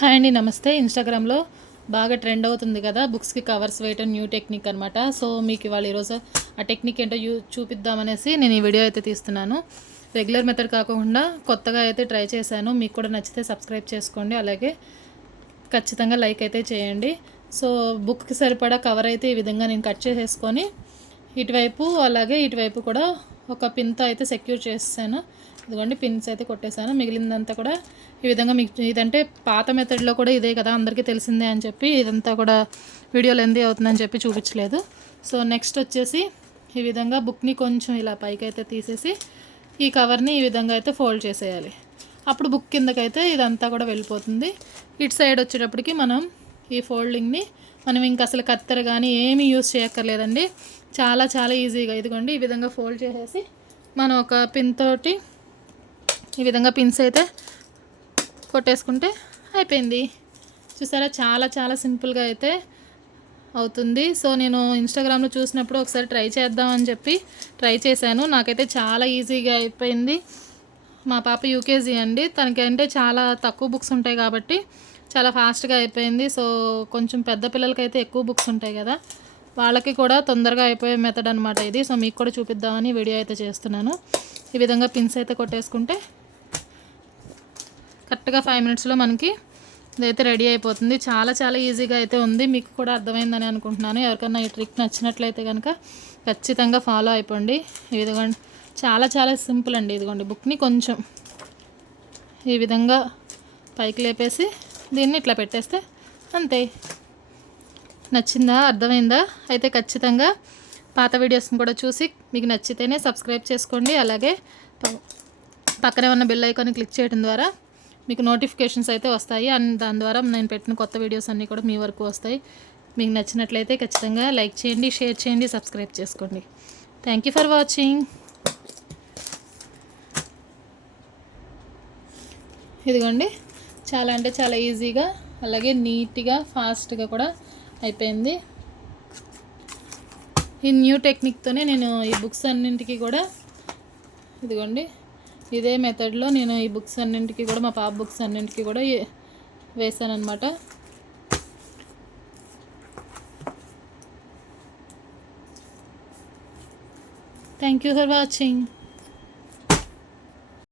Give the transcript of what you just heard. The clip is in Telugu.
హాయ్ అండి, నమస్తే. ఇన్స్టాగ్రామ్లో బాగా ట్రెండ్ అవుతుంది కదా బుక్స్కి కవర్స్ వేయటం, న్యూ టెక్నిక్ అనమాట. సో మీకు ఇవాళ ఈరోజు ఆ టెక్నిక్ ఏంటో చూపిద్దామనేసి నేను ఈ వీడియో అయితే తీస్తున్నాను. రెగ్యులర్ మెథడ్ కాకుండా కొత్తగా అయితే ట్రై చేశాను. మీకు కూడా నచ్చితే సబ్స్క్రైబ్ చేసుకోండి, అలాగే ఖచ్చితంగా లైక్ అయితే చేయండి. సో బుక్కి సరిపడా కవర్ అయితే ఈ విధంగా నేను కట్ చేసేసుకొని ఇటువైపు అలాగే ఇటువైపు కూడా ఒక పిన్తో అయితే సెక్యూర్ చేసాను. ఇదిగోండి, పిన్స్ అయితే కొట్టేశాను. మిగిలిందంతా కూడా ఈ విధంగా మీకు ఇదంటే పాత మెథడ్లో కూడా ఇదే కదా, అందరికీ తెలిసిందే అని చెప్పి ఇదంతా కూడా వీడియో లెంతీ అవుతుందని చెప్పి చూపించలేదు. సో నెక్స్ట్ వచ్చేసి ఈ విధంగా బుక్ని కొంచెం ఇలా పైకి అయితే తీసేసి ఈ కవర్ని ఈ విధంగా అయితే ఫోల్డ్ చేసేయాలి. అప్పుడు బుక్ కిందకైతే ఇదంతా కూడా వెళ్ళిపోతుంది. ఇటు సైడ్ వచ్చేటప్పటికి మనం ఈ ఫోల్డింగ్ని మనం ఇంకా అసలు కత్తెర కానీ ఏమీ యూజ్ చేయక్కర్లేదండి. చాలా చాలా ఈజీగా ఇదిగోండి ఈ విధంగా ఫోల్డ్ చేసేసి మనం ఒక పిన్ తోటి ఈ విధంగా పిన్స్ అయితే కొట్టేసుకుంటే అయిపోయింది. చూసారా, చాలా చాలా సింపుల్గా అయితే అవుతుంది. సో నేను ఇన్స్టాగ్రామ్లో చూసినప్పుడు ఒకసారి ట్రై చేద్దామని చెప్పి ట్రై చేశాను. నాకైతే చాలా ఈజీగా అయిపోయింది. మా పాప యూకేజీ అండి, తనకంటే చాలా తక్కువ బుక్స్ ఉంటాయి కాబట్టి చాలా ఫాస్ట్గా అయిపోయింది. సో కొంచెం పెద్ద పిల్లలకైతే ఎక్కువ బుక్స్ ఉంటాయి కదా, వాళ్ళకి కూడా తొందరగా అయిపోయే మెథడ్ అనమాట ఇది. సో మీకు కూడా చూపిద్దామని వీడియో అయితే చేస్తున్నాను. ఈ విధంగా పిన్స్ అయితే కొట్టేసుకుంటే కరెక్ట్గా 5 మినిట్స్లో మనకి ఇదైతే రెడీ అయిపోతుంది. చాలా చాలా ఈజీగా అయితే ఉంది. మీకు కూడా అర్థమైందని అనుకుంటున్నాను. ఎవరికైనా ఈ ట్రిక్ నచ్చినట్లయితే కనుక ఖచ్చితంగా ఫాలో అయిపోండి. ఈ విధంగా చాలా చాలా సింపుల్ అండి. ఇదిగోండి, బుక్ని కొంచెం ఈ విధంగా పైకి లేపేసి దీన్ని ఇట్లా పెట్టేస్తే అంతే. నచ్చిందా, అర్థమైందా? అయితే ఖచ్చితంగా పాత వీడియోస్ని కూడా చూసి మీకు నచ్చితేనే సబ్స్క్రైబ్ చేసుకోండి. అలాగే పక్కనే ఉన్న బెల్ ఐకాన్ని క్లిక్ చేయడం ద్వారా మీకు నోటిఫికేషన్స్ అయితే వస్తాయి. అండ్ దాని ద్వారా నేను పెట్టిన కొత్త వీడియోస్ అన్నీ కూడా మీ వరకు వస్తాయి. మీకు నచ్చినట్లయితే ఖచ్చితంగా లైక్ చేయండి, షేర్ చేయండి, సబ్స్క్రైబ్ చేసుకోండి. Thank you for watching. ఇదిగోండి, చాలా అంటే చాలా ఈజీగా అలాగే నీట్గా ఫాస్ట్గా కూడా అయిపోయింది. ఈ న్యూ టెక్నిక్తోనే నేను ఈ బుక్స్ అన్నింటికి కూడా ఇదిగోండి ఇదే మెథడ్లో నేను ఈ బుక్స్ అన్నింటికి కూడా మా పాప బుక్స్ అన్నింటికి కూడా వేసాను అనమాట. Thank you for watching.